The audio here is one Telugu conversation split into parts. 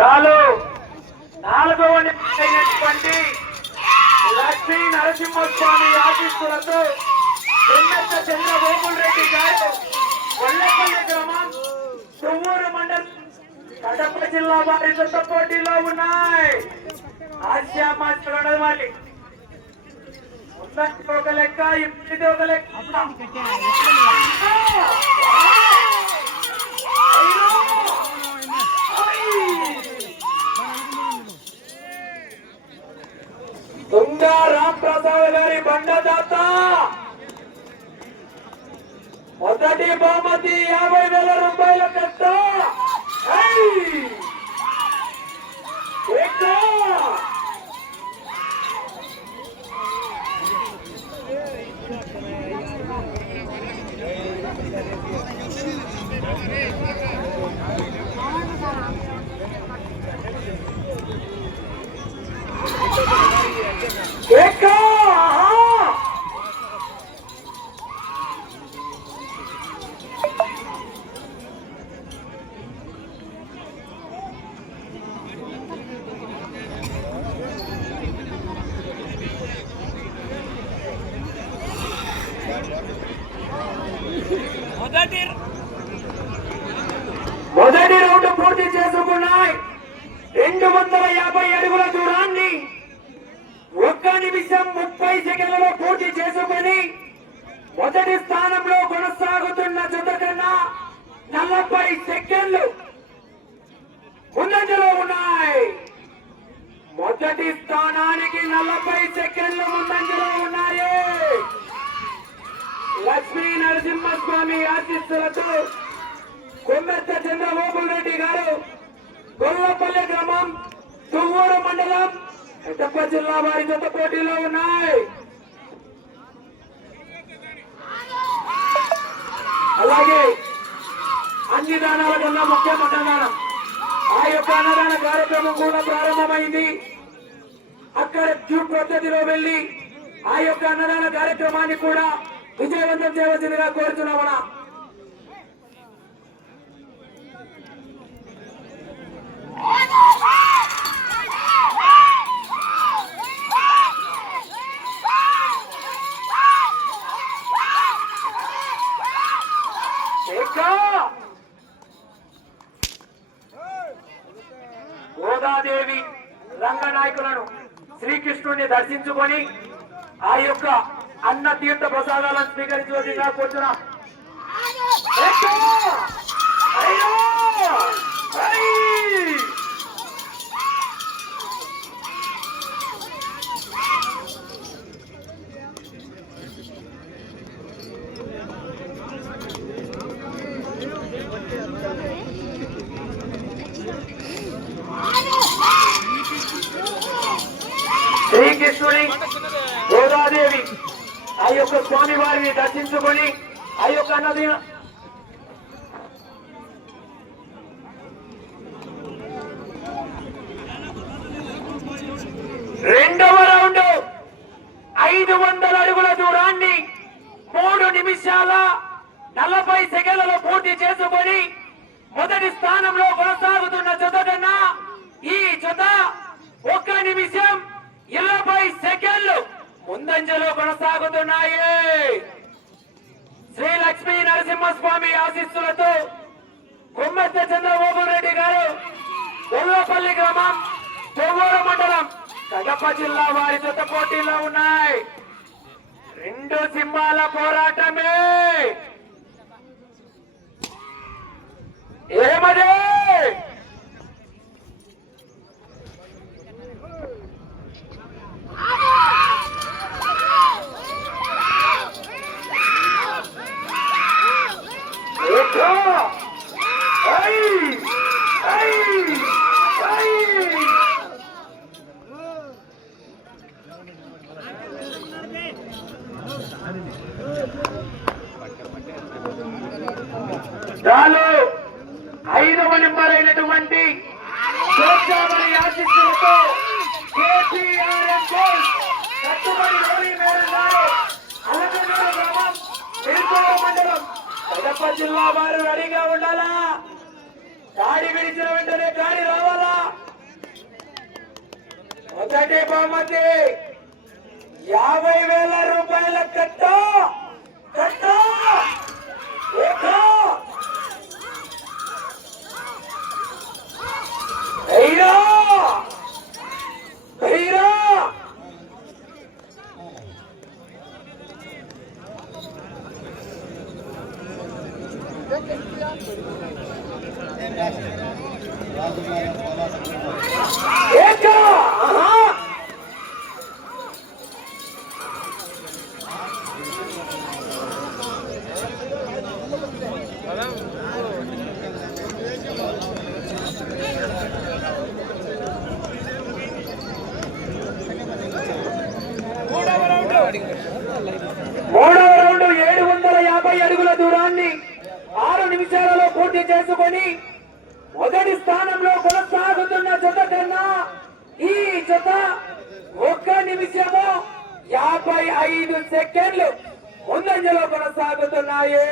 రాలు నాలుగవ అయినటువంటి లక్ష్మీ నరసింహస్వామి ఆశీస్సులతో కొన్నెత్త చంద్రబాబు రెడ్డి గారు కొల్లపల్లి గ్రామం తువ్వూరు మండలం కడప జిల్లా వారి జత పోటీలో ఉన్నాయి. ఆశ్యామాచరణ వారి ముందంటి ఒక లెక్క, ఇప్పుడు ఒక లెక్క. తుంగా రాంప్రసాద్ గారి బండదాత మొదటి బహుమతి 50,000 రూపాయల కట్ట. మొదటి రౌండ్ పూర్తి చేసుకున్నాయి. 250 అడుగుల దూరాన్ని 1 నిమిషం 30 సెకండ్లలో పూర్తి చేసుకుని మొదటి స్థానంలో కొనసాగుతున్న జత కన్నా 40 సెకండ్లు ముందంజలో ఉన్నాయి. మొదటి స్థానానికి 40 సెకండ్లు ముందంజలో ఉన్నాయి. లక్ష్మీ నరసింహస్వామి ఆశీస్సులతో కొమ్మెత్త చంద్రబాబు రెడ్డి గారు గొల్లపల్లి గ్రామం తువ్వూరు మండలం కడప జిల్లా వారి జత పోటీలో ఉన్నాయి. అలాగే అన్ని దానాల కన్నా ముఖ్యం అన్నదానం. ఆ యొక్క అన్నదాన కార్యక్రమం కూడా ప్రారంభమైంది. అక్కడ క్యూ పద్ధతిలో వెళ్లి ఆ యొక్క అన్నదాన కార్యక్రమాన్ని కూడా విజయవంతం చేయవలసిందిగా కోరుతున్నామన్నా. గోదాదేవి రంగనాయకులను శ్రీకృష్ణుడిని దర్శించుకొని ఆ యొక్క అన్న తీర్థ ప్రసాదాలను స్వీకరించవలసిందిగా కోరుతున్నాం. శ్రీకృష్ణుని గోదాదేవి ఆ యొక్క స్వామి వారిని దర్శించుకొని ఆ యొక్క నది రెండవ రౌండ్ 500 అడుగుల దూరాన్ని 3 నిమిషాల 40 సెకండ్లలో పూర్తి చేసుకొని మొదటి స్థానంలో కొనసాగుతున్న జత కన్నా ఈ జత 1 నిమిషం 20 సెకండ్లు ముందంజలో కొనసాగుతున్నాయి. శ్రీ లక్ష్మీ నరసింహస్వామి ఆశీస్సులతో కొమ్మెత్త చంద్రబాబు రెడ్డి గారు గొల్లపల్లి గ్రామం తువ్వూరు మండలం కడప జిల్లా వారి జత పోటీలో ఉన్నాయి. 2 సింహాల పోరాటమే. ఏమదే చాలు 5వ నెంబర్ అయినటువంటి ఆశిస్తులతో KPRM కట్టుబడి లోని మేడం గారు అలకనూరు గ్రామం నిర్మూల మండలం కడప జిల్లా వారు రెడీగా ఉండాలా. గాడి విడిచిన వెంటనే గాడి రావాలా. మొదటి బహుమతి 50,000 రూపాయల కట్ట కట్ట అయిరా అయిరా ఏకా మూడవ రౌండ్ 750 అడుగుల దూరాన్ని 6 నిమిషాలలో పూర్తి చేసుకొని మొదటి స్థానంలో కొనసాగుతున్న జత కన్నా ఈ జత 1 నిమిషము 55 సెకండ్లు ముందంజలో కొనసాగుతున్నాయి.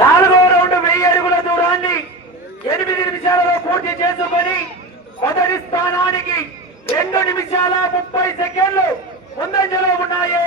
నాలుగో రౌండ్ 1000 అడుగుల దూరాన్ని 8 నిమిషాలలో పూర్తి చేసుకొని మొదటి స్థానానికి 2 నిమిషాల 30 సెకండ్లు ముందంజలో ఉన్నాయి.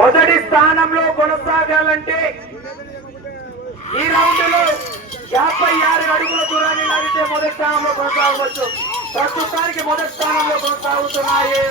మొదటి స్థానంలో కొనసాగాలంటే ఈ రౌండ్ లో 56 అడుగుల దూరాన్ని లాగితే మొదటి స్థానంలో కొనసాగవచ్చు. ప్రస్తుతానికి మొదటి స్థానంలో కొనసాగుతున్నాయి.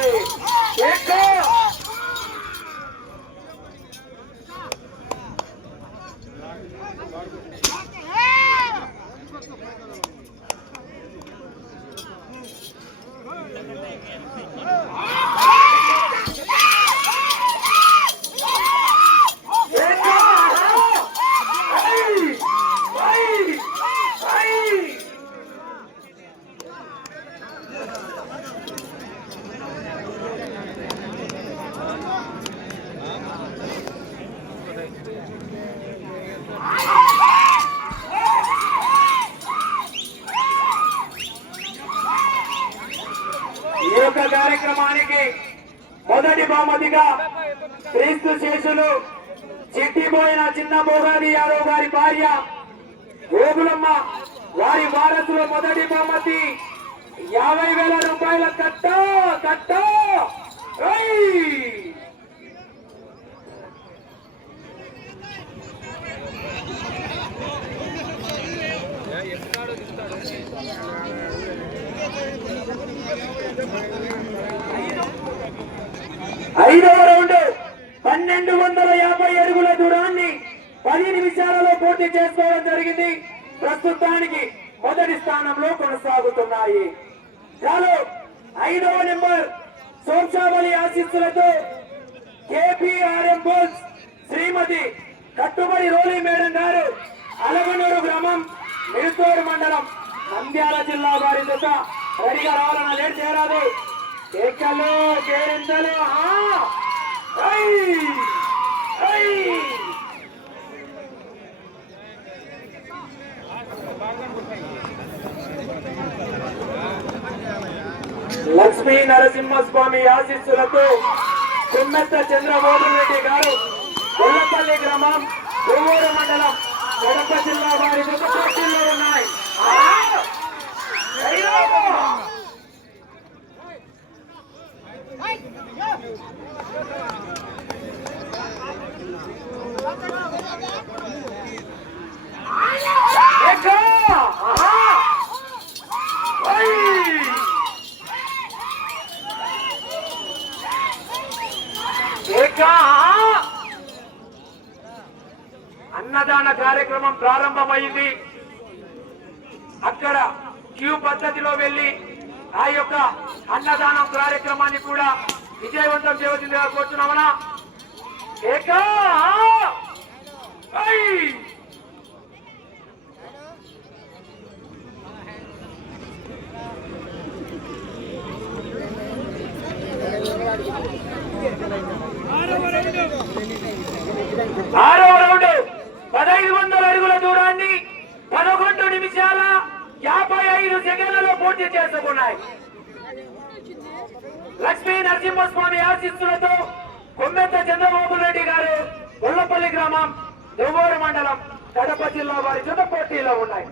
కార్యక్రమానికి మొదటి బహుమతిగా క్రీస్తు శేషులు చిట్టిపోయిన చిన్న బోగాది యాదవ్ గారి భార్య గోగులమ్మ వారి వారసుల మొదటి బహుమతి 50,000 రూపాయల కట్ట కట్ట. ఐదవ రౌండ్ 1250 అడుగుల దూరాన్ని 10 నిమిషాలలో పూర్తి చేసుకోవడం జరిగింది. ప్రస్తుతానికి మొదటి స్థానంలో కొనసాగుతున్నాయి. చాలు 5వ నెంబర్ సోంశావళి ఆశీస్సులతో కేపీఆర్ఎం బోల్స్ శ్రీమతి కట్టుబడి రోలి మేడం గారు అలగనూరు గ్రామం మిరుతూరు మండలం నంద్యాల జిల్లా వారి జత రెడీగా రావాలన్న లేట్ చేయరాదు. కేకలు కేరింతలు లక్ష్మీ నరసింహస్వామి ఆశీస్సులతో కుమ్మెత్త చంద్రమోహన్ రెడ్డి గారు గొల్లపల్లి గ్రామం కొవ్వూరు మండలం కడప జిల్లా వారి పోటీల్లో ఉన్నాయి. అన్నదాన కార్యక్రమం ప్రారంభమైంది. అక్కడ క్యూ పద్ధతిలో వెళ్లి ఆ యొక్క అన్నదానం కార్యక్రమాన్ని కూడా విజయవంతం చేయవలసిందిగా కోరుతున్నామన్నా. ఏకా ఆరవ రౌండ్ 1500 అడుగుల దూరాన్ని 11 నిమిషాల 55 సెకండ్లలో పూర్తి చేసుకున్నాయి. లక్ష్మీ నరసింహస్వామి ఆశీస్సులతో కొమ్మెత్త చంద్రమోహన్ రెడ్డి గారు గొల్లపల్లి గ్రామం కొవ్వూరు మండలం కడప జిల్లా వారి జత పోటీలో ఉన్నాయి.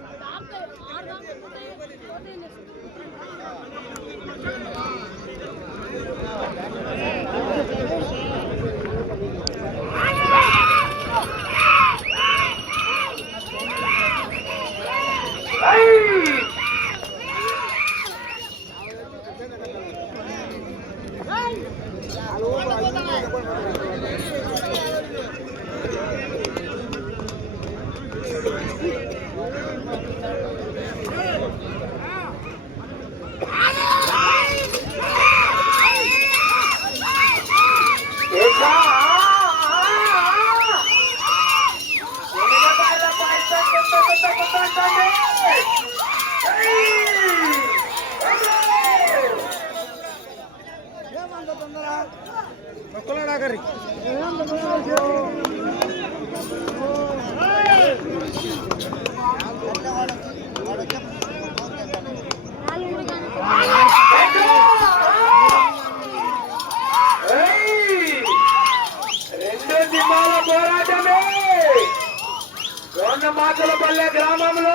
మాకులపల్లె గ్రామంలో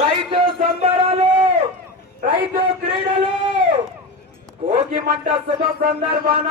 రైతు సంబరాలు, రైతు క్రీడలు, భోగి మంట శుభ సందర్భాన